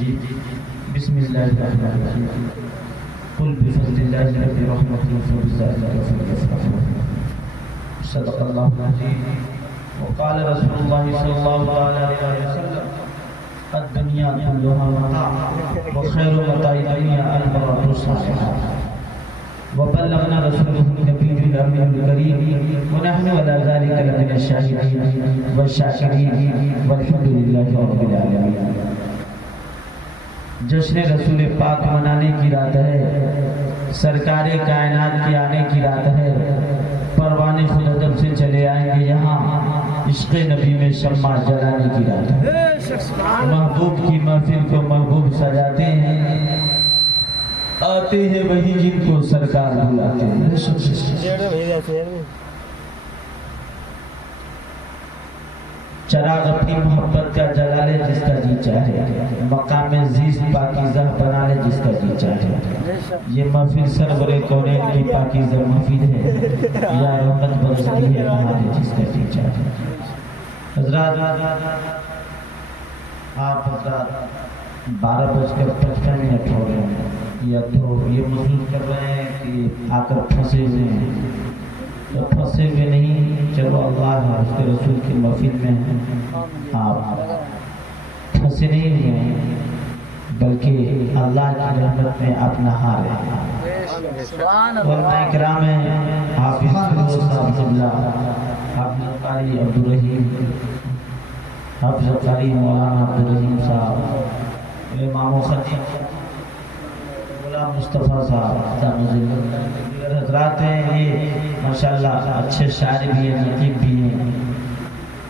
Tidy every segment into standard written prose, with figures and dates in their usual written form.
بسم اللہ الرحمن الرحیم قل بفضل اللہ برحمتہ فبذلک صدق اللہ العظیم وقال رسول اللہ صلی اللہ علیہ وسلم الدنیا كلها متاع وخير متاع الدنيا المرأة الصالحة وبلغنا رسوله النبي الأمين الكريم ونحن على ذلك لمن الشاهدين والشاكرين والحمد لله رب العالمين۔ جشن رسول پاک منانے کی رات ہے، سرکار کائنات کے آنے کی رات ہے، پروان خود ادب سے چلے آئیں گے یہاں، عشق نبی میں شمع جلانے کی رات ہے۔ محبوب کی محفل کو محبوب سجاتے ہیں، آتے ہیں وہی جن کو سرکار بلاتے ہیں۔ چراغ اپنی محبت کا جلا لے جس کا جی چاہے، مقام زیست پاکیزہ بنا لے جس کا جی چاہے۔ یہ محفل سرور کونین کی پاکیزہ محفل ہے، یا رحمت برستی ہے بنا لے جس کا جی چاہے۔ حضرات آپ حضرات 12:55 ہو رہے ہیں، یا تو یہ محسوس کر رہے ہیں کہ آ کر پھنسے ہوئے ہیں، تو پھنسے ہوئے نہیں، چلو اللہ ہے اس کے رسول کی محفل میں آپ پھنسے نہیں ہوئے ہیں، بلکہ اللہ کی رحمت میں آپ نہا رہے ہیں۔ علماء کرام ہیں، حافظ فیروز صاحب قبلہ، حافظ قاری عبدالرحیم، حافظ قاری مولانا عبدالرحیم صاحب، امام و خطیب غلام مصطفیٰ صاحب، حضرات ہیں، یہ ماشاءاللہ اچھے شاعر بھی ہیں، نقیب بھی ہیں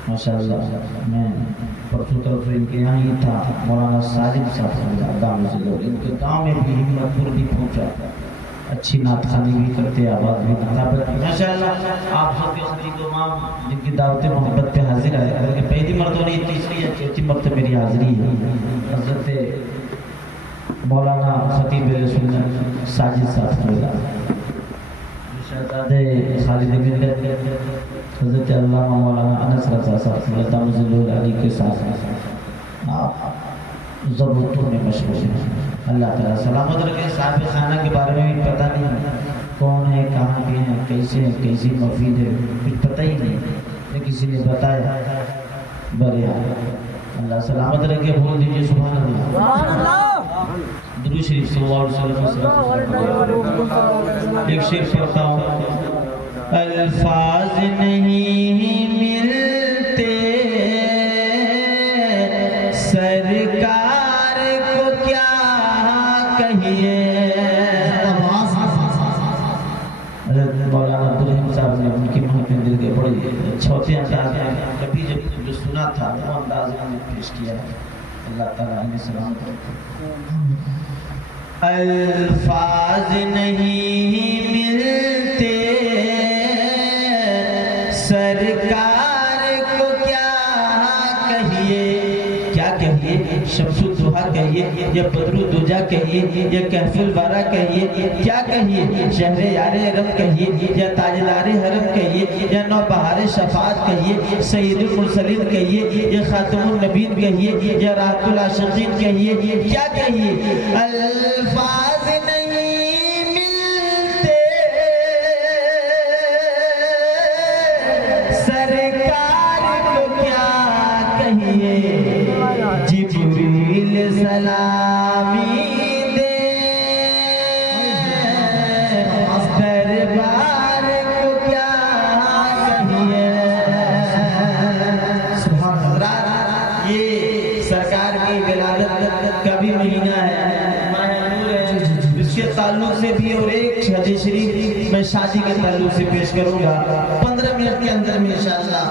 ماشاءاللہ۔ میں پرسوں طرف سے ان کے یہاں ہی تھا، مولانا ساجد صاحب دام ضلع، ان کے گاؤں میں بھی ہمت پور بھی پہنچا، اچھی نعت خوانی بھی کرتے، آواز بھی نقابت بھی ماشاءاللہ۔ آپ سب کے صدیق امام جن کی دعوت محبت پہ حاضر ہے، بلکہ پہلی مرتبہ نہیں، تیسری یا چوتھی مرتبہ میری حاضری ہے، حضرت مولانا خطیب سنت ساجد صاحب، شہزادے خالد ملت حضرت علامہ مولانا انس رضا صاحب دامت علی کے ساتھ آپ ضرورتوں میں مشغول ہیں۔ اللہ تعالیٰ سلامت رکھے۔ صاحب خانہ کے بارے میں بھی پتہ نہیں کون ہے، کہاں کے ہیں، کیسے ہیں، کیسی مفید ہے، کچھ پتہ ہی نہیں، کسی نے بتایا بڑے اللہ سلامت رکھے۔ بول دیجئے سبحان اللہ، درود شریف صلی اللہ علیہ وسلم۔ ایک شعر پڑھتا ہوں، الفاظ نہیں ملتے سرکار کو کیا کہیے۔ مولانا عبدالرحیم صاحب نے ان کی محفل دل کے بڑے چھوٹے انداز میں کبھی جب جو سنا تھا وہ انداز میں پیش کیا ہے۔ اللہ تعالیٰ ہمیں سلامت رکھے۔ الفاظ نہیں ملتے سرکار کو کیا کہیے، کیا کہیے، شمس الضحیٰ کہیے یا بدر الدجا کہیے یا کہف الورا کہیے، کیا کہیے، شہر یار عرب کہیے یا تاجدار حرم کہیے یا نوبہار شفاعت کہیے، سید المرسلین کہیے یا خاتم النبیین کہیے یا راحت العاشقین کہیے، کیا کہیے۔ الفاظ نہیں ملتے سرکار کو کیا کہیے، جبریل سلامی دے دربار کو کیا کہیے۔ سبحان اللہ، یہ سرکار کی ولادت کا بھی مہینہ ہے، اس کے تعلق سے بھی، اور ایک حدیث شریف میں شادی کے تعلق سے پیش کروں گا 15 منٹ کے اندر میں انشاءاللہ،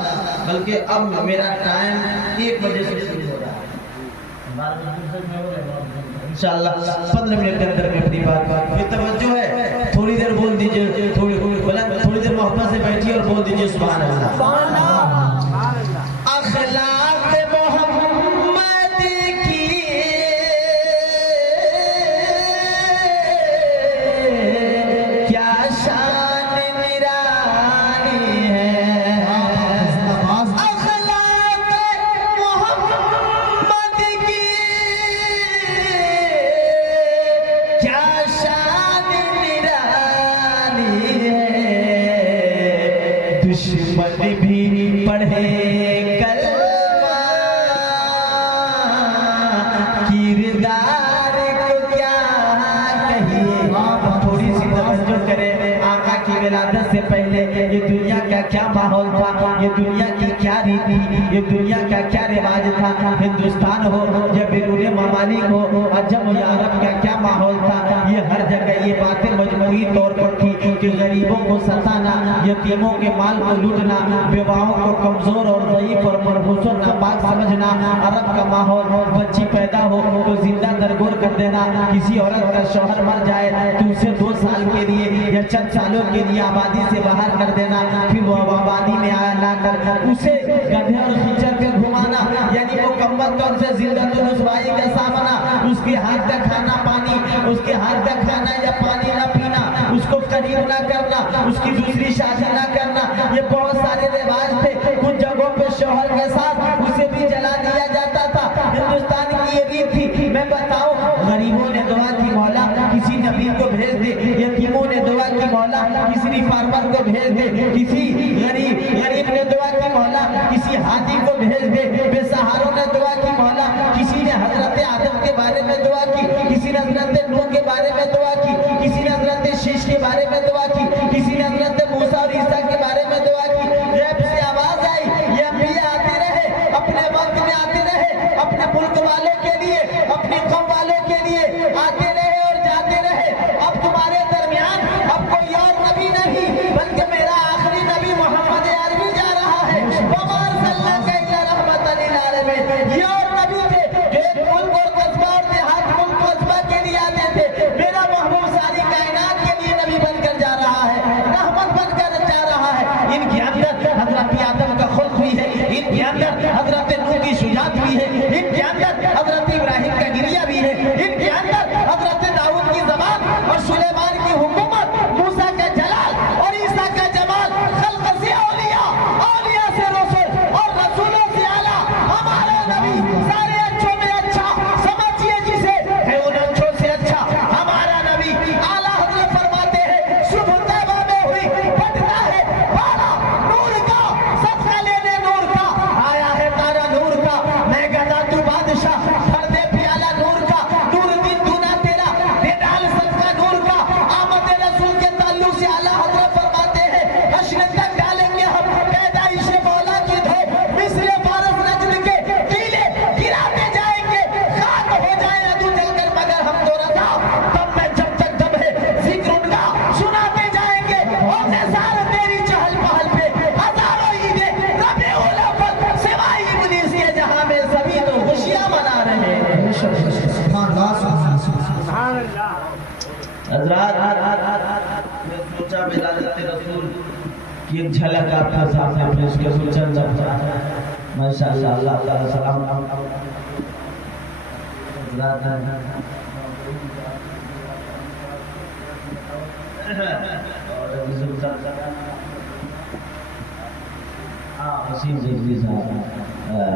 بلکہ اب میرا ٹائم 1 بجے سے شروع ہو رہا ہے، انشاءاللہ 15 منٹ کے اندر میں اپنی بات یہ توجہ ہے، تھوڑی دیر بول دیجئے، تھوڑی دیر محبت سے بیٹھیے اور بول دیجئے سبحان اللہ۔ اخلاق محمد کی کیا شان نرانی ہے، اخلاق محمد کی بھی پڑھے کلمہ کردار کو کیا کہیے. تھوڑی سی توجہ کرے آقا کی ولادت سے پہلے یہ دنیا کا کیا ماحول تھا, یہ دنیا کی کیا ریت تھی, یہ دنیا کا کیا رواج تھا. ہندوستان ہو یا بیرون ممالک ہو, عجم یا عرب کا کیا ماحول تھا. یہ ہر جگہ یہ باتیں مجموعی طور پر تھی کہ غریبوں کو ستانا, یتیموں کے مال کو لوٹنا, بیواؤں کو کمزور اور ضعیف اور مرحوس و ناپاک سمجھنا. عرب کا ماحول, بچی پیدا ہو تو زندہ درگور کر دینا. کسی عورت کا شوہر مر جائے تو اسے 2 سال کے لیے یا چند سالوں کے لیے آبادی سے باہر کر دینا, پھر وہ آبادی میں لا کر اسے گدھے اور خچر پہ گھمانا, یعنی مکمل طور سے زندہ رسوائی کا سامنا. اس کے ہاتھ کا کھانا پانی, اس کے ہاتھ کا کھانا یا پانی نہ پینا, اس کو قریب نہ کرنا, اس کی دوسری شادی نہ کرنا. یہ بہت سارے رواج تھے. کچھ جگہوں پہ شوہر کے ساتھ اسے بھی جلا دیا جاتا تھا. ہندوستان کی یہ ریت تھی. میں بتاؤں, غریبوں نے دعا کی مولا کسی نبی کو بھیج دے, یتیموں نے دعا کی مولا کسی ریفارمر کو بھیج دے, کسی غریب نے دعا کی مولا کسی ہاتھی کو بھیج دے, بے سہاروں نے دعا کی مولا کسی نے حضرت آدم کے بارے میں دعا کی, کسی نے حضرت نوح کے بارے میں دعا کی, کسی نے حضرت شیش کے بارے میں دعا کی, کسی نے حضرت موسیٰ اور عیسیٰ کے بارے میں دعا کی. غیب سے آواز آئی, یہ انبیاء آتے رہے, اپنے وقت میں آتے رہے, اپنے ملک والوں کے لیے, اپنی قوم والوں کے لیے آتے رہے اور جاتے رہے. اب تمہارے درمیان اب کوئی اور نبی نہیں بلکہ میرا آخری نبی محمد عربی جا رہا ہے. وَمَا أَرْسَلْنَاكَ إِلَّا رَحْمَةً لِلْعَالَمِينَ. یہ اور نبی تھے جو ایک ملک اور قصبہ اور دیہات ملک قصبہ کے لیے آتے تھے. میرا محبوب ساری کائنات کے لیے نبی بن کر جا رہا ہے, رحمت بن کر جا رہا ہے. ان کے اندر حضرت آدم کا خلق بھی ہے, ان کے اندر حضرت نوح کی شجاعت بھی ہے, ان کے اندر حضرت ابراہیم کا گریہ بھی ہے, ان کے اندر حضرت داؤد کی زبان اور سلیمان کی حکومت, موسیٰ کا جلال اور عیسیٰ کا جمال. خلق سے اولیاء, اولیاء سے رسول اور رسولوں سے اعلیٰ ہمارا نبی. سارے اچھوں میں اچھا سمجھیے جسے ہے, ان اچھوں سے اچھا ہمارا نبی. اعلیٰ حضرت فرماتے ہیں صبح طیبہ میں ہوئی پھٹتا ہے پارا نور کا, صدقہ لینے نور کا, آیا ہے تارا نور کا, میں گدا تو بادشاہ, بھر دے پیالہ نور کا, نور دن دونا تیرا, دے ڈال صدقہ نور کا. آمد رسول کے تعلق سے اعلیٰ حضرت فرماتے ہیں حشر تک ڈالیں گے ہم پیدائش مولا کی دھو, مصر فارس نجد کے قلعے گراتے جائیں گے, خاک ہو جائیں ادو جل کر مگر ہم تو رضا. تب میں جب تک دم ہے ذکر ان کا سناتے جائیں گے, اور نثار تیری چہل پہل پہ ہزاروں عیدیں ربیع الاول, سوائے ابلیس کے جہاں میں سبھی تو خوشیاں منا رہے ہیں. حضرات, میں سوچا ولادت رسول کی ایک جھلک آپ کے سامنے پیش کروں. چند لفظ ماشاءاللہ, اللہ تعالیٰ سلام.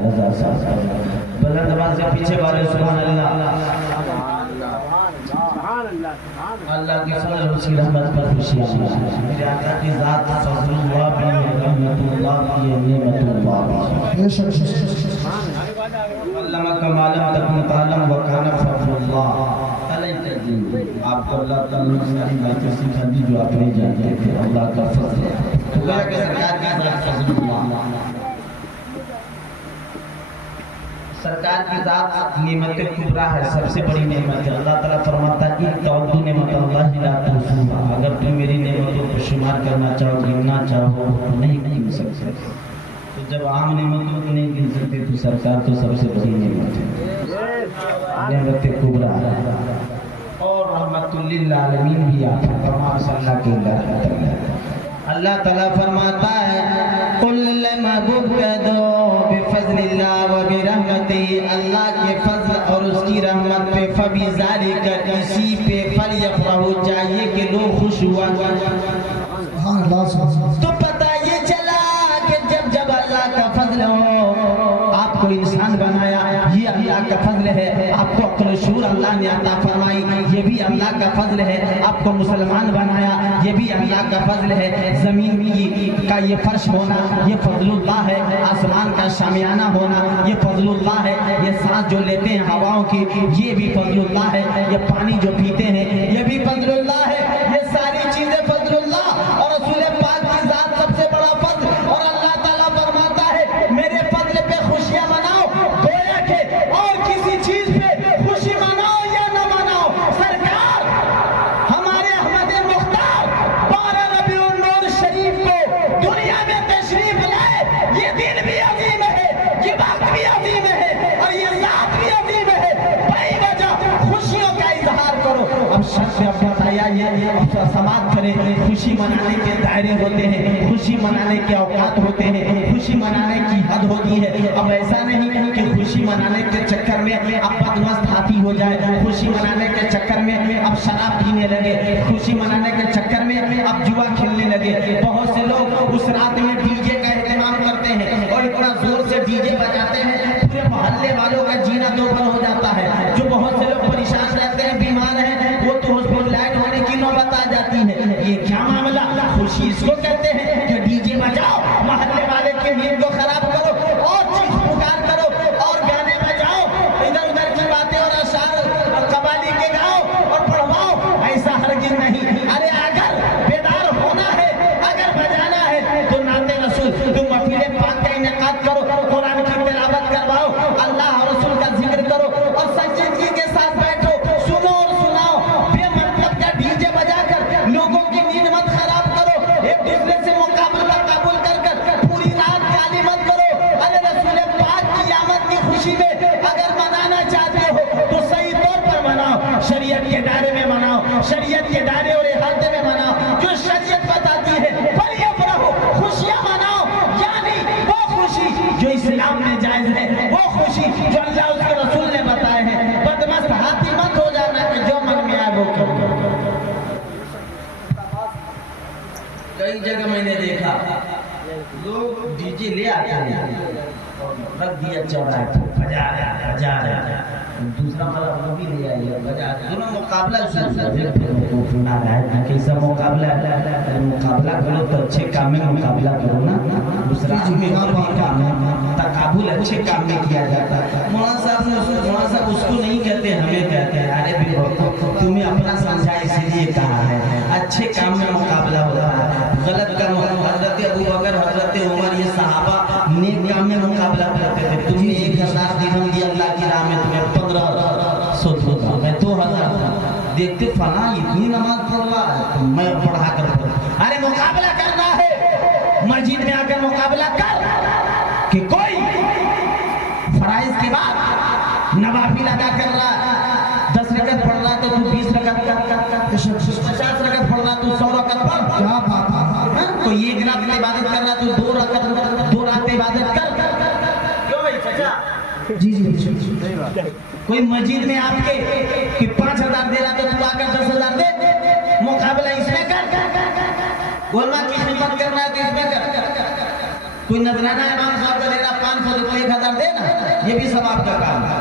رضا صاحب بلند آواز سے پیچھے والے سبحان اللہ. اللہ کی فضل اور اس کی رحمت پر خوشیاں. میرے آقا کی ذات فضل اللہ بھی ہے, رحمت اللہ بھی ہے, نعمت اللہ بھی ہے. علامہ کمال تکن تعلم وکان فضل اللہ علیہ الدین. آپ کو اللہ تعالیٰ نے ساری باتیں سکھا دی جو آپ نہیں جانتے تھے. اللہ کا فضل ہے. تو کہا کہ سرکار کی ذات فضل اللہ, سرکار کی ذات نعمت کبریٰ ہے, سب سے بڑی نعمت ہے. اللہ تعالیٰ فرماتا ہے کہ تعدوا نعمت اللہ لا تحصوها, اگر تم میری نعمتوں کو شمار کرنا چاہو, گننا چاہو تو نہیں گن سکتے. تو جب عام نعمتوں کو نہیں گن سکتے تو سرکار تو سب سے بڑی نعمت ہے, نعمت کبریٰ ہے. اور رحمت للعالمین بھی آپ ہیں, تمام صلی اللہ کے اللہ. اللہ تعالیٰ فرماتا ہے قل محبوب کہہ دو بفضل اللہ و برحمتہ, اللہ کے فضل اور اس کی رحمت پہ فبذالک, اسی پہ فلیفرحوا, چاہیے کہ لوگ خوش ہوا. تو پتہ یہ چلا کہ جب اللہ کا فضل ہو, آپ کو انسان بنایا, یہ اللہ کا فضل ہے، آپ کو عقل و شعور اللہ نے عطا فرمائی، یہ بھی اللہ کا فضل ہے، آپ کو مسلمان بنایا، یہ بھی اللہ کا فضل ہے، زمین کا یہ فرش ہونا یہ فضل اللہ ہے، آسمان کا شامیانہ ہونا یہ فضل اللہ ہے، یہ سانس جو لیتے ہیں ہواؤں کی یہ بھی فضل اللہ ہے، یہ پانی جو پیتے ہیں یہ بھی فضل اللہ ہے، یہ ساری چیزیں فضل اللہ اور رسول پاک کی ذات سب سے بڑا فضل، اور اللہ تعالیٰ فرماتا ہے میرے فضل پہ خوشیاں مناؤ، گویا کہ اور کسی چیز پہ خوشی مناؤ یا نہ مناؤ، سرکار ہمارے احمد مختار 12 ربیع النور شریف کو دنیا میں تشریف لائے، یہ دن بھی عظیم ہے، یہ وقت بھی عظیم ہے اور یہ ذات بھی عظیم ہے، بھائی وجہ خوشیوں کا اظہار کرو۔ اب شخص اب بتایا یہ سماعت کرے، خوشی منانے کے دائرے ہوتے ہیں، خوشی منانے کے اوقات ہوتے ہیں، خوشی منانے کی حد ہوتی ہے، اب ایسا نہیں کہ خوشی منانے کے چکر میں اب بدمست ہاتھی ہو جائے، خوشی منانے کے چکر میں اب شراب پینے لگے، خوشی منانے کے چکر میں اب جوا کھیلنے لگے۔ بہت سے لوگ اس رات میں ڈی جے کا اہتمام کرتے ہیں اور اتنا زور سے ڈی جے بجاتے ہیں پورے محلے والوں کا جینا دوپہر ہو جاتا ہے، جو بہت سے لوگ پریشان رہتے ہیں بیمار ہیں وہ تو ہاسپٹلائز ہونے کی نوبت آ جاتی ہے، یہ کیا معاملہ؟ خوشی اس کو کہتے ہیں کہ ڈی جے بجاؤ، محلے والے کے نیند کو خراب کرو اور چیخ پکار کرو اور گانے بجاؤ، ادھر ادھر کی باتیں اور اشعار قوالی کے گاؤ اور پڑھواؤ، ایسا ہرگز نہیں۔ ارے اگر بیدار ہونا ہے، اگر بجانا ہے تو نعت رسول تم محفل پاک کا انعقاد کرو، قرآن کی تلاوت کرواؤ، اللہ اور رسول کا ذکر کرو اور سنجیدگی کے ساتھ بیٹھو، سنو اور سناؤ، بے مطلب کا ڈی جے بجا کر لوگوں کی نیند مت خراب کرو، ایک دوسرے سے مقابلہ قبول کر پوری رات گالی مت کرو۔ ارے رسول پاک کی آمد کی خوشی میں اگر منانا چاہتے ہو تو صحیح طور پر مناؤ، شریعت کے دائرے میں مناؤ، شریعت کے دائرے اور احاطے میں مناؤ جو شریعت بتاتی ہے، فَلْيَفْرَحُوا، خوشیاں مناؤ، یعنی وہ خوشی جو اسلام میں جائز ہے، وہ خوشی جو اللہ اس کے رسول نے بتائے ہیں، بدمست ہاتھی مت ہو جانا کہ جو من میں آئے وہ کرو۔ کئی جگہ میں نے دیکھا لوگ ڈی جے لے آتے ہیں اور رکھ دیا چوراہے پہ، بجا رہے ہیں، دوسرا مطلب وہ بھی لے آئیے بجا رہے ہیں، دونوں مقابلہ کیسا مقابلہ ہے؟ مقابلہ کرو تو اچھے کام میں مقابلہ کرو نا، دوسرا کام ہے تقابل اچھے کام میں کیا جاتا ہے۔ مولانا صاحب اس کو نہیں کہتے، ہمیں کہتے ہیں ارے بھی تمہیں اپنا سمجھا اسی لیے کہا ہے، اچھے کام میں مقابلہ ہوتا ہے، غلط کام حضرت ابو بکر حضرت عمر یہ صحابہ نیک کام میں مقابلہ کرتے تھے، تمہیں 1000 درہم دیا اللہ کی راہ میں، تمہیں 1500 دیا، میں 2000 دیکھتے فلاں اتنی نماز پڑھ رہا ہے تو میں پڑھا کر پڑھا۔ ارے مقابلہ کرنا ہے، مسجد میں آ کر مقابلہ کر کہ کوئی فرائض کے بعد نوافل ادا کر رہا ہے، 10 رکعت پڑھ رہا تو تو 20 رکعت کر، 50 رکعت پڑھ رہا تو 100 رکعت پڑھ، کیا بات ہے؟ کوئی 1 رات عبادت کر رہا تو 2 رات عبادت کر، کیوں بھائی چچا؟ جی کوئی مسجد میں آپ کے 5000 دے رہا تو تو آ کر 10,000 دے، مقابلہ اس میں کر، علماء کی خدمت کرنا ہے تو اس میں کر، کوئی نذرانہ امام صاحب کا دے رہا 500 تو 1000 دے نا، یہ بھی ثواب کا کام ہے۔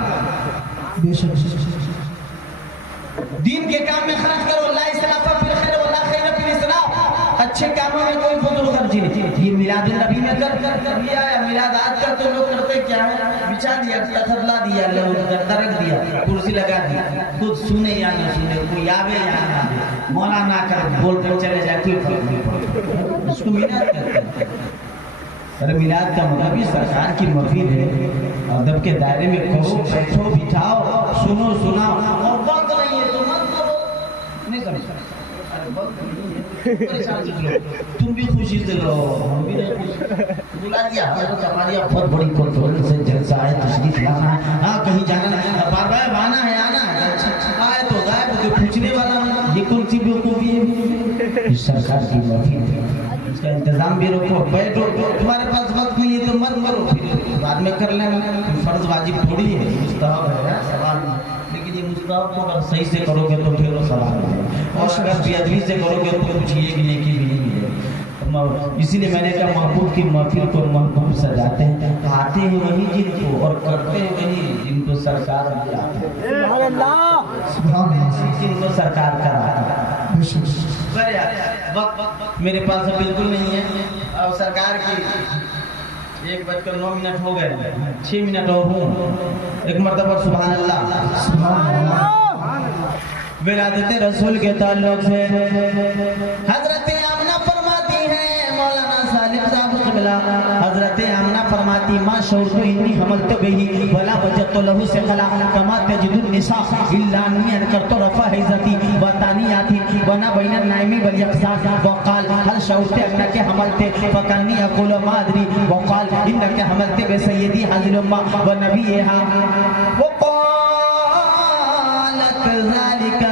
دین کے کام میں خرچ کرو، لا اسراف فی الخیر ولا خیر فی الاسراف، اچھے کاموں میں کوئی فضول خرچی نہیں۔ یہ میلاد النبی میں کر دیا ہے، میلاد آج کل تو لوگ کرتے کیا ہے، بچھا دیا، تخت لا دیا، گدا رکھ دیا، کرسی لگا دی، خود سنے یا نہ سنے، کوئی آوے یا نہ آوے، مولا نہ کر بول کر چلے جائے، کوئی فرق نہیں پڑتا، اس کو میلاد کہتے ہیں۔ ارے میلاد کا مطلب بھی سرکار کی محفل ہے، ادب کے دائرے میں کرو، بیٹھو بٹھاؤ، سنو سناؤ، اور وقت نہیں ہے تو مت کرو، نہیں سمجھا؟ تم بھی خوشی سے لو، ہم بھی نہیں خوشی، بلا دیا ہماری بہت بڑی کنفرنس ہے، جلسہ ہے، تشریف لانا ہے، ہاں کہیں جانا ہے، بار بار آنا ہے آئے تو غائب، جو پوچھنے والا یہ کون سی بیوقوفی ہے؟ سرکار کی محفل ہے، اس کا انتظام بھی رکھو، بیٹھو، تمہارے پاس وقت نہیں ہے تو مت کرو، پھر بعد میں کر لینا، فرض واجب تھوڑی ہے، مستحب ہے، سوال نہیں، لیکن یہ مستحب کو اگر صحیح سے کرو گے تو پھر وہ سوال ہے، اور اگر بے ادبی سے کرو گے تو کچھ یہ بھی نیکی بھی نہیں ہے۔ اسی لیے میں نے کہا محبوب کی محفل کو محبوب سجاتے ہیں، آتے ہیں وہی جن کو اور کرتے ہیں وہی جن کو سرکار بھی آتے ہیں، سبحان اللہ، سبحان اللہ، جن کو سرکار کراتا ہے۔ بے شک۔ وقت میرے پاس بالکل نہیں ہے، اور سرکار کی 1:09 ہو گئے، 6 منٹ اور ہوں، ایک مرتبہ سبحان اللہ۔ سبحان اللہ۔ ولادت رسول کے تعلق سے حضرت آمنہ فرماتی ہیں، مولانا سالم صاحب قبلہ، حضرت آمنہ فرماتی ما شعرت انی حملت بہی ولا وجدت لہو ثقلا کما تجد النساء الا انی انکرت رفع عزتی و تانیاتی ونا بین النائم والیقظان وقال هل شعرت انک حملت فکنی اقول ما ادری وقال انک حملت بسیدی حاضر امہ و نبیہا وقال ذالک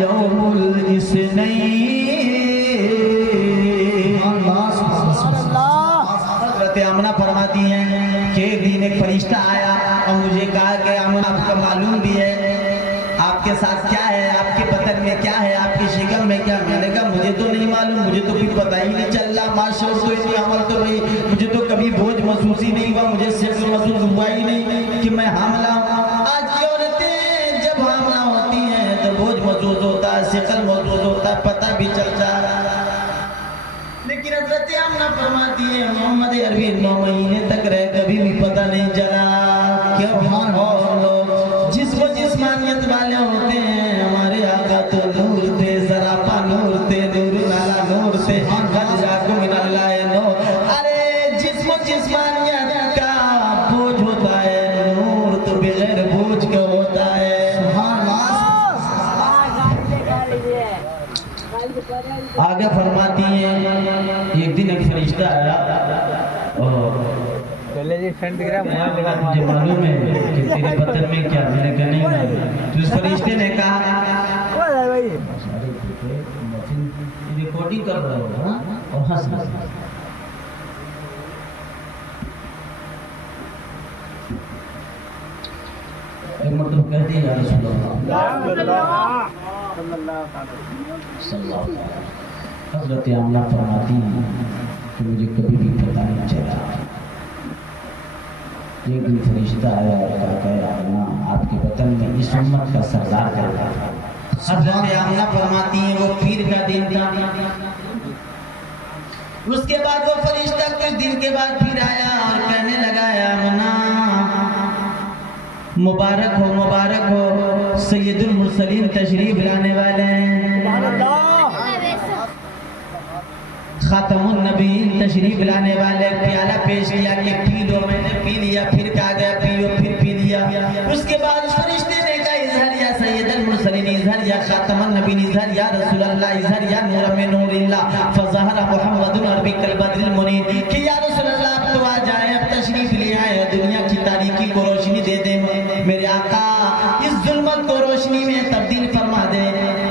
یوم الاثنین۔ حضرت آمنہ فرماتی ہیں کہ ایک دن ایک فرشتہ آیا اور مجھے کہا کہ آمنہ آپ کا معلوم بھی ہے آپ کے ساتھ کیا ہے، آپ کے بدن میں کیا ہے، آپ کی شکل میں کیا۔ میں نے کہا مجھے تو نہیں معلوم، مجھے تو کچھ پتہ ہی نہیں چل رہا، معاشر تو اتنی عمل تو بھائی مجھے تو کبھی بوجھ محسوس ہی نہیں ہوا، مجھے صرف محسوس ہوا ہی نہیں کہ میں حاملہ ہوں۔ آج کی عورتیں جب حاملہ ہوتی ہیں تو بوجھ محسوس ہوتا ہے، شکل محسوس ہوتا ہے، پتہ بھی چلتا ہے، لیکن حضرت آمنہ فرماتی ہے محمد عربی 9 مہینے تک رہے کبھی بھی پتہ نہیں چلا۔ کیوں؟ اور لوگ جسم و جسمانیت والے ہوتے ہیں، ہمارے آقا تو نور تھے، سراپا نور تھے، نور والا نور تھے، قد جاءکم من اللہ نور۔ ارے جسم و جسمانیت کا بوجھ ہوتا ہے، نور تو بغیر بوجھ کا ہوتا ہے۔ آگے فرماتی ہیں ایک دن ایک فرشتہ آیا اور مجھے معلوم ہے کہ تیرے بدن میں کیا، میں نے کہا نہیں معلوم۔ تو اس فرشتے نے کہا ریکارڈنگ کر رہا ہوگا اور ہنس رہا ہے۔ ایک مرتبہ کہتے ہیں یا رسول اللہ صلی اللہ علیہ وسلم، حضرت آمنہ فرماتی ہیں کہ مجھے کبھی بھی پتہ نہیں چلا۔ ایک دن فرشتہ آیا اور کہا کہ آمنہ آپ کے بدن میں اس امت کا سردار کر رہا ہے۔ حضرت آمنہ فرماتی ہیں وہ پیر کا دن تھا، اس کے بعد وہ فرشتہ کچھ دن کے بعد پھر آیا اور کہنے لگا آمنہ مبارک ہو مبارک ہو، سید المرسلین تشریف لانے والے ہیں، خاتم النبیین تشریف لانے والے۔ پیالہ پیش کیا کہ پی لو، میں نے پی لیا، پھر کہا گیا پی لو، پھر پی لیا۔ اس کے بعد اس فرشتے نے کہا اظہر یا سید المرسلین، اظہر یا خاتم النبیین، اظہر یا رسول اللہ، اظہر یا نور من نور اللہ، فظہر محمد عربی کالبدر المنیر، کہ یا رسول اللہ اب تو آ جائیں، اب تشریف لے آئے، دنیا کی تاریکی کو روشنی دے دیں، میرے آقا اس ظلمت کو روشنی میں تبدیل فرما دے۔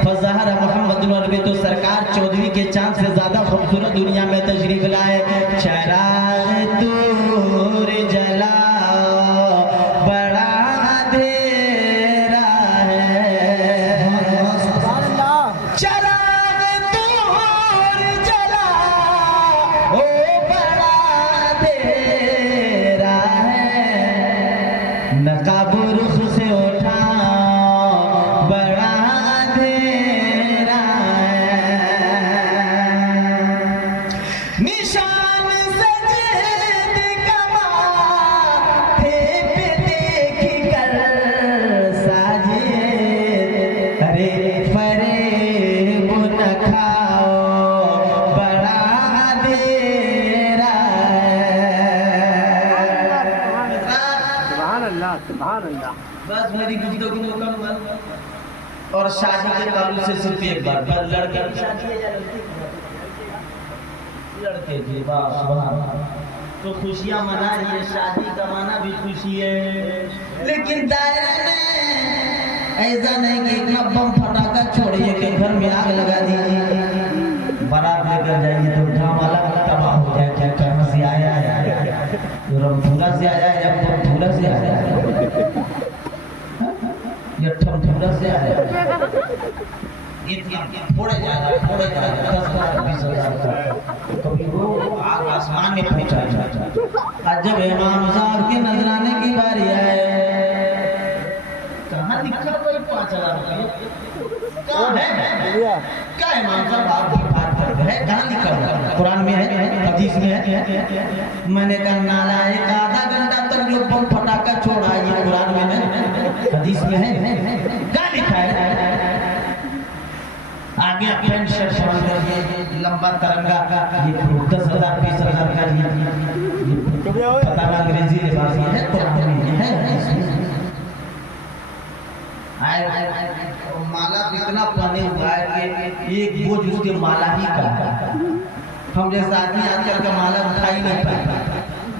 فظہر محمد عربی، تو سرکار 14ویں کے چاند سے زیادہ خوبصورت دنیا میں تشریف لائے۔ چراغ دور جلا بڑا اندھیرا ہے، چراغ دور جلا او بڑا اندھیرا ہے، نقاب رخ سے اٹھا بڑا اندھیرا ہے، نشان سجد کماتھے پہ دیکھ کر ساجد، ارے فریب نہ کھاؤ بڑا اندھیرا ہے۔ بس میری گفتگو مکمل، اور شادی کے تعلق سے صرف ایک بار، بس لڑکے کی شادی ہے یا لڑکے کی، واہ سبحان اللہ، تو خوشیاں منا رہی ہے، شادی کا مانا بھی خوشی ہے، لیکن دائرے میں ایسا نہیں کہ اتنا بم پھٹاکا چھوڑیے کہ گھر میں آگ لگا دیجیے، بارات لے کر جائیے تو ڈھام الگ تباہ ہو جائے، کیا کہاں سے آیا ہے، رمپورہ سے آیا ہے یا پورہ سے آیا ہے یا ٹھمٹھورا سے آیا ہے، اتنا پھوڑے جائے گا 10,000 20,000 کا کبھی وہ آسمان میں پہنچا جاتا. جب امام صاحب کے نذرانے کی باری آئے کہاں لکھا کوئی 5,000 روپے کہاں ہے؟ کیا امام صاحب آپ کی بات کر رہے ہیں؟ کہاں لکھا ہوا؟ قرآن میں ہے، حدیث میں ہے. میں نے کہا نالائق آدھا گھنٹہ تک جو بم پٹاخہ چھوڑا یہ قرآن میں ہے، حدیث میں ہے. کہاں لکھا ہے؟ آگے پینٹ شرٹ پہن کر یہ لمبا ترنگا یہ 10,000 20,000 کا یہ پتہ نہ انگریزی لباس ہے، قرآن میں ہے. مالا اتنا پہنے ہوا ہے کہ ایک بوجھ اس کے مالا ہی کا ہے. ہم جیسا آدمی آج کل کا مالا اٹھا ہی نہیں پاتا،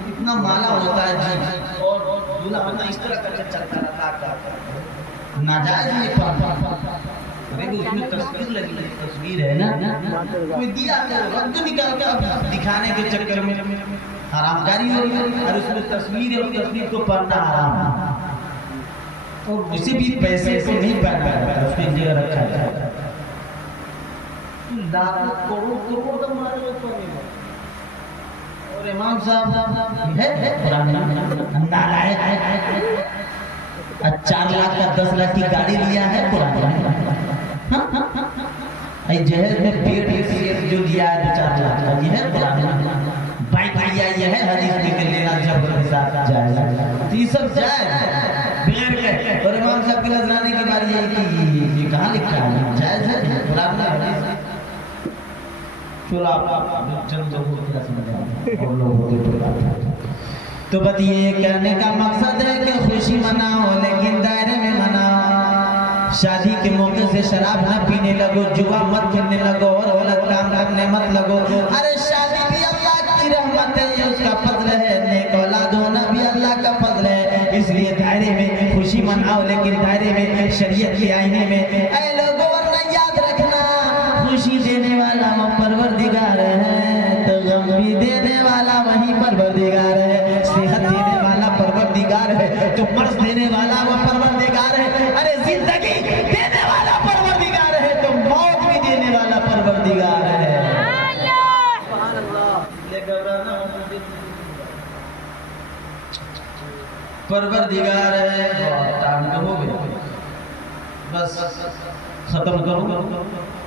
اتنا مالا ہوتا ہے جی. اور دولہا بندہ اس طرح کر کے چلتا رہتا ہے ناجائز یہ پڑھتا. اس میں تصویر لگی ہے، تصویر ہے نا، کوئی دیا رد نکال کے اب دکھانے کے چکر میں حرام کاری ہو رہی ہے. اور اس میں تصویر ہے، اس تصویر کو پڑھنا حرام ہے. اور اسے بھی پیسے سے نہیں پڑھنا ہے، اس کی جگہ رکھا جاتا ہے. لاکھوں کروڑ کا مال اور امام صاحب ہے قرآن نالائق ہے. 4 لاکھ کا 10 لاکھ کی گاڑی لیا ہے قرآن. جہیز میں پیٹ جو لیا ہے 4 لاکھ کا یہ ہے قرآن. بائک لیا یہ ہے حدیث میں کہ لینا جب حساب جائے گا. یہ سب جائے اور امام صاحب کے نذرانے کی باری ہے کہ یہ کہاں لکھا ہے؟ جائز ہے قرآن میں حدیث میں. چلو آپ چند لوگوں کو کیا سمجھا اور لوگوں کو تو بتائیے کہنے کا مقصد ہے کہ خوشی مناؤ لیکن دائرے میں مناؤ. شادی کے موقع سے شراب نہ پینے لگو، جوا مت کھیلنے لگو اور غلط کام کرنے مت لگو. ارے شادی بھی اللہ کی رحمت ہے، یہ اس کا فضل ہے. نیک اولاد ہونا بھی اللہ کا فضل ہے. اس لیے دائرے میں خوشی مناؤ لیکن دائرے میں شریعت کے آئینے میں. اے لوگوں ورنہ یاد رکھنا خوشی دینے والا وہ پروردگار ہے تو غم بھی دینے والا وہی پروردگار ہے. صحت دینے والا پروردگار ہے تو مرض دینے والا وہ پروردگار ہے. ارے زندگی دینے والا پروردگار ہے تو موت بھی دینے والا پروردگار ہے. پروردگار ہے. ہو گیا بس ختم کرو.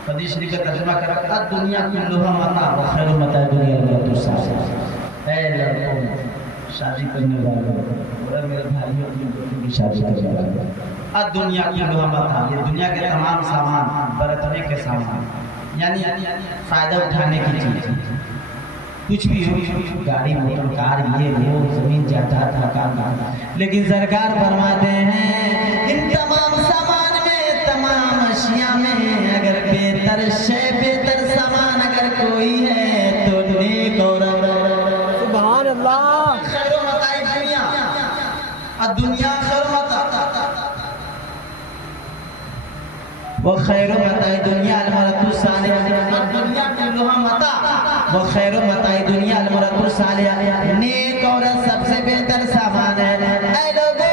حدیث شریف کا ترجمہ کرا دنیا کلھا متاع وخیر متاع دنیا المرأۃ. اے لڑکوں شادی کرنے والے اور میرے بھائیوں اپنی بیٹی کی شادی کرنے والے دنیا کلھا متاع یہ دنیا کے تمام سامان برتنے کے سامان یعنی فائدہ اٹھانے کی چیز کچھ بھی ہو، گاڑی موٹر کار یہ وہ زمین جائیداد مکان. لیکن سرکار فرماتے ہیں ان تمام سامان میں تمام اشیاء میں اگر بہتر شے بہتر سامان اگر کوئی ہے تو نیک اور سبحان اللہ. خیر و متاع دنیا الدنیا خیر و متاع وخیر متاع دنیا المرأۃ الصالحہ. الدنیا کلھا متاع وخیر متاع دنیا المرأۃ الصالحہ. نیک عورت سب سے بہتر سامان ہے. اے لوگوں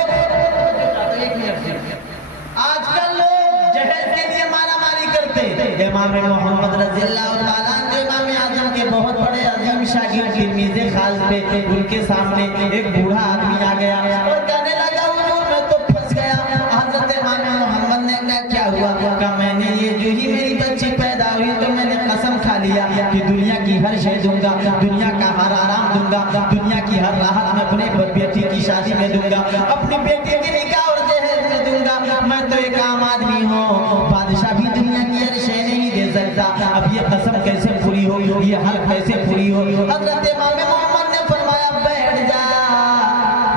آج کل لوگ جہیز کے لیے مارا ماری کرتے. امام محمد رضی اللہ تعالیٰ عنہ امام اعظم کے بہت بڑے عظیم شاگرد تلمیذ خاص پہ ان کے سامنے ایک بوڑھا آدمی آ گیا اور کہنے لگا حضور میں تو پھنس گیا. حضرت امام محمد نے کہا کیا ہوا؟ کہا میں نے یہ جو ہی میری بچی پیدا ہوئی تو میں نے قسم کھا لیا کہ دنیا کی ہر شے دوں گا، دنیا کا ہر آرام دوں گا، دنیا کی ہر راحت میں اپنے بیٹی کی شادی میں دوں گا، اپنی بیٹی کی نکاح اور جہیز میں دوں گا. میں تو ایک عام آدمی ہوں، بادشاہ بھی دنیا کی ہر شے نہیں دے سکتا. اب یہ قسم کیسے پوری ہو، یہ حلف کیسے پوری ہو؟ حضرت امام محمد نے فرمایا بیٹھ جا.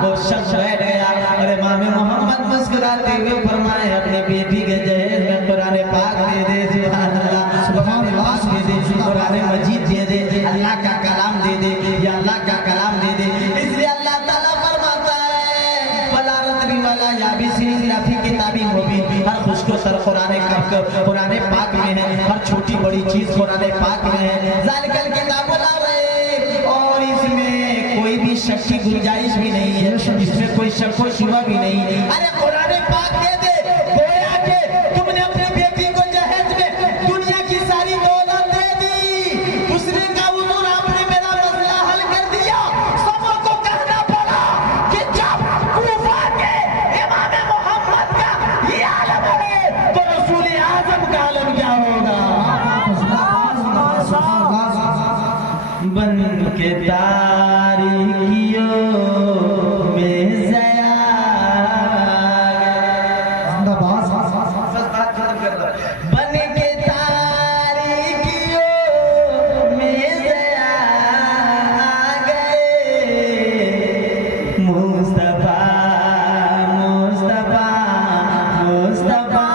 وہ شخص بیٹھ گیا اور امام محمد مسکراتے ہوئے فرمائے اپنی بیٹی کے جہیز میں قرآن پاک دے دے. سبحان اللہ. سبحان اللہ دے دے، قرآن مجید دے دے، اللہ کا کلام دے دے، یا اللہ کا کلام دے دے. اس لیے اللہ تعالیٰ فرماتا ہے وَلَا رَطْبٍ وَلَا يَابِسٍ إِلَّا فِي کِتَابٍ مُبِينٍ. ہر خشک و تر قرآن پاک میں ہے، ہر چھوٹی بڑی چیز قرآن پاک میں ہے. ذَلِكَ الْكِتَابُ لَا رَيْبَ. اور اس میں کوئی بھی شک کی گنجائش بھی نہیں ہے، اس میں کوئی شک و شبہ بھی نہیں. ارے قرآن پاک دے دے. گویا کہ تم نے اپنی بیٹی کو جہیز میں کے تاریکیوں میں ضیا زندہ باد بن کے تاریکیوں میں ضیا گئے مصطفیٰ مصطفیٰ مصطفیٰ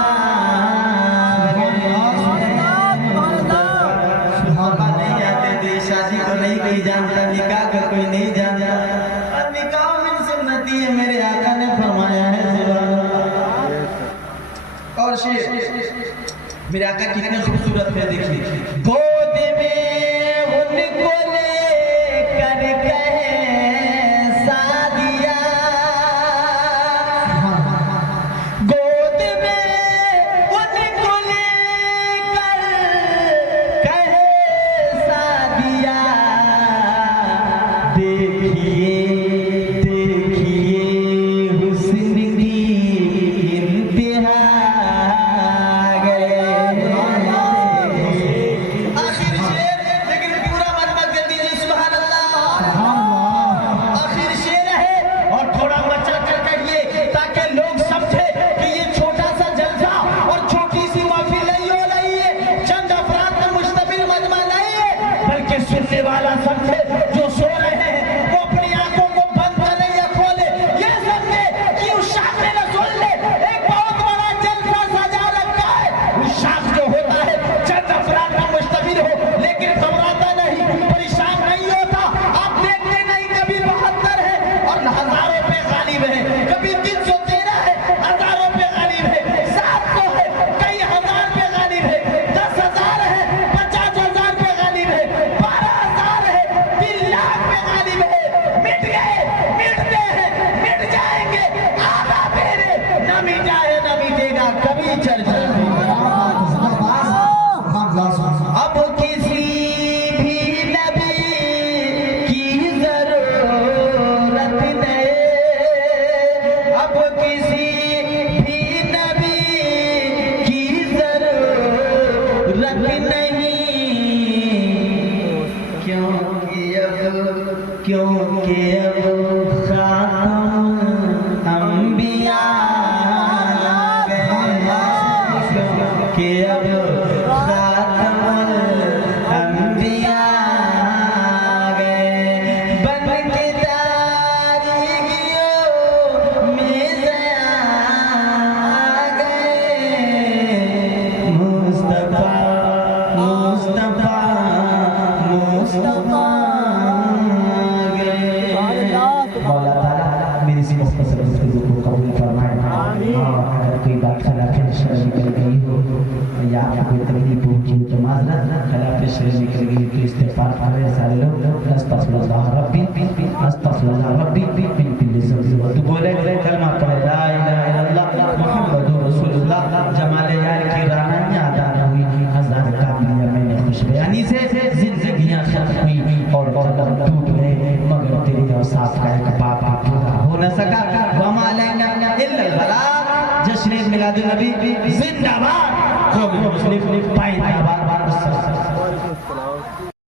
شادی کو نہیں کوئی جانتا، نکاح کو کوئی نہیں جانتا، اور نکاح من سنتی ہے، میرے آقا نے فرمایا ہے سبحان اللہ۔ اور شیر میرے آقا کتنے خوبصورت ہے، دیکھیے گود میں ان کو لے کر کہے سعدیہ، گود میں ان کو لے کر کہے سعدیہ، دیکھیے دیکھیے حسن کی انتہا گئے۔ آخر شیر لیکن پورا مت کر دیجیے سبحان اللہ۔ آخر شیر ہے اور تھوڑا مچا کر کہیے تاکہ لوگ سمجھے کہ یہ چھوٹا سا جلسہ اور چھوٹی سی محفل نہیں ہو رہی ہے، چند افراد پر مشتمل مجمع نہیں ہے، بلکہ سننے والا سمجھے جو سو رہے ہیں وہ اپنی آنکھوں کو بند کریں یا کھولے، یہ سمجھے کہ اس شاخ نے رسول نے ایک بہت بڑا جلسہ سجا رکھا ہے۔ اس شاخ جو ہوتا ہے چند افراد پر مشتمل ہو لیکن گھبراتا نہیں، پریشان نہیں ہوتا، آپ دیکھتے نہیں کبھی 72 ہے اور ہزاروں پہ غالب ہے، کبھی 313 ہے ہزاروں پہ غالب ہے، 700 ہے کئی ہزار پہ غالب ہے، 10,000 ہے 50,000 پہ غالب ہے، 12,000 ہے 3 لاکھ پہ غالب ہے۔ مٹ گئے مٹتے ہیں مٹ جائیں گے آدھا پھیرے، نہ مٹا ہے نہ مٹے گا کبھی چرچا نہیں۔ اب کسی بھی نبی کی ضرورت نہیں، اب کسی بھی نبی کی ضرورت نہیں، کیونکہ اب خاتم انبیاء گئے، کیونکہ اب خاتم الانبیاء گئے، بن کے تاریکیوں میں ضیا گئے مصطفیٰ مصطفیٰ مصطفیٰ گئے۔ مولا تعالیٰ میری اس مختصر گفتگو کو قبول فرمائے، اور اگر کوئی بات خلاف شرع نکل گئی ہو یا آپ کو کوئی تکلیف پہنچی ہو تو معذرت، خلاف شرع نکل گئی تو استغفار کریں سارے لوگ، استغفر اللہ ربی استغفر اللہ ربی من کل ذنب وتوب الیہ، کلمہ پڑھے لا الہ الا اللہ محمد رسول اللہ، جمال یار کی رانیاں ادا ہوئی، ہزار کامیاں میں نے خوش بیانی سے زندگیاں ختم ہوئی اور قدم ٹوٹ گئے، مگر تیری اور صاف کا ایک پاپا پورا ہو نہ سکا، وما علینا الا البلاغ۔ جشن میلاد النبی زندہ باد، قوم مسلم پائندہ باد۔